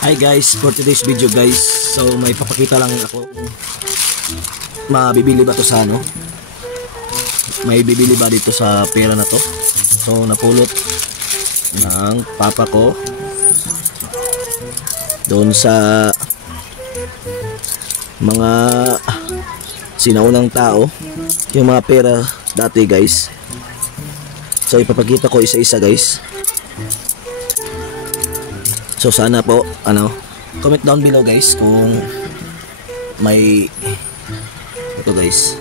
Hi guys, for today's video guys, so may papakita lang ako. Mabibili ba to sa ano? May bibili ba dito sa pera na to? So napulot ng papa ko doon sa mga sinaunang tao, yung mga pera dati guys. So ipapakita ko isa-isa guys. So sana po comment down below guys kung may ito guys.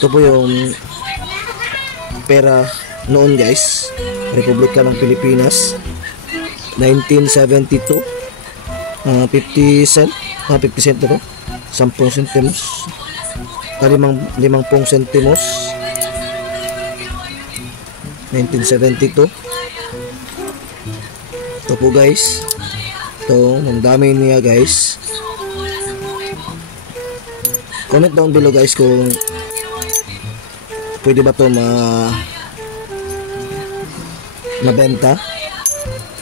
Ito po yung pera noon guys, Republika ng Pilipinas 1972, 50 cent, 50 cent ito, 10 centimos, 50 centimos, 1972. Ito po guys, ito, ang dami niya guys. Comment down below guys kung pwede ba ito mabenta.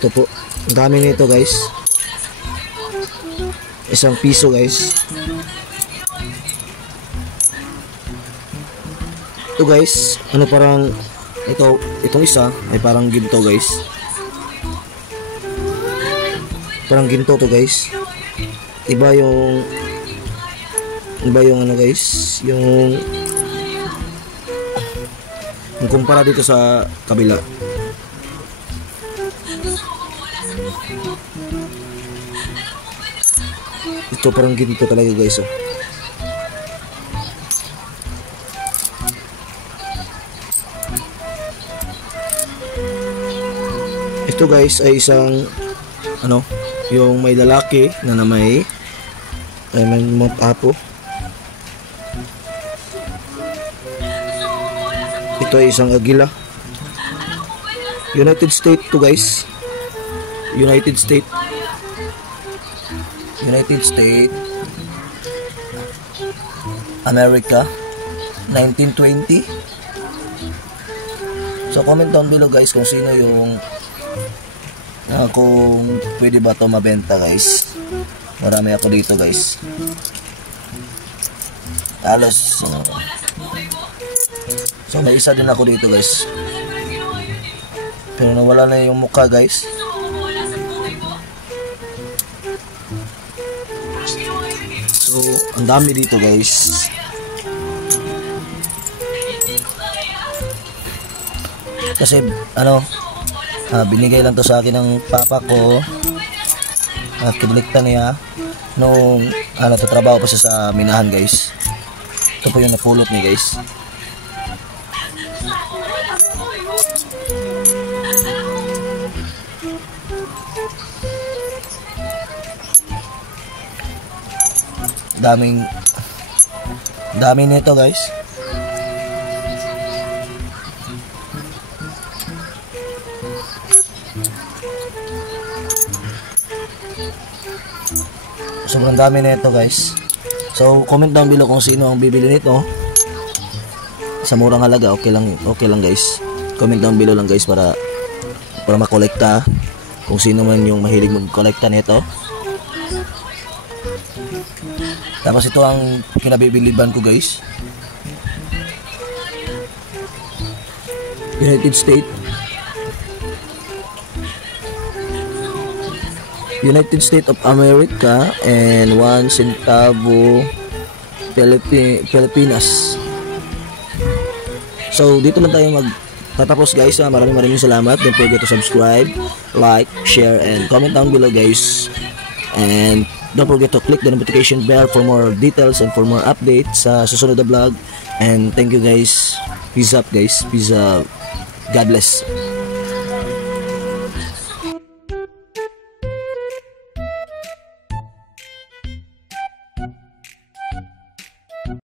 Ito po, ang dami nito guys, ₱1 guys. Ito guys, parang itong isa ay parang ginto guys, parang ginto to guys. Iba yung guys, yung kumpara dito sa kabila. Ito parang ginto talaga guys, oh. Ito guys ay isang yung may lalaki na may mga apo. Ito ay isang agila. United States to guys. United States America 1920. So comment down below guys kung sino yung kung pwede ba ito mabenta guys. Marami ako dito guys, halos so may isa din ako dito guys, pero nawala na yung mukha guys. So ang dami dito guys. Kasi binigay lang to sa akin ng papa ko. Kinulikta niya nung tatrabaho pa siya sa minahan guys. Ito po yung napulot niya guys. Dami nito guys. Sobrang dami nito guys. So comment down below kung sino ang bibili nito sa murang halaga. Okay lang guys. Comment down below lang guys para makolekta, kung sino man yung mahilig mag-kolekta nito. Tapos ito ang kinabibiliban ko guys. United States of America and 1 centavo Pilipinas. So dito lang tayo magtatapos guys. Maraming salamat. Don't forget to subscribe, like, share, and comment down below guys. And don't forget to click the notification bell for more details and for more updates sa susunod na vlog. And thank you guys. Peace up guys. Peace up. God bless.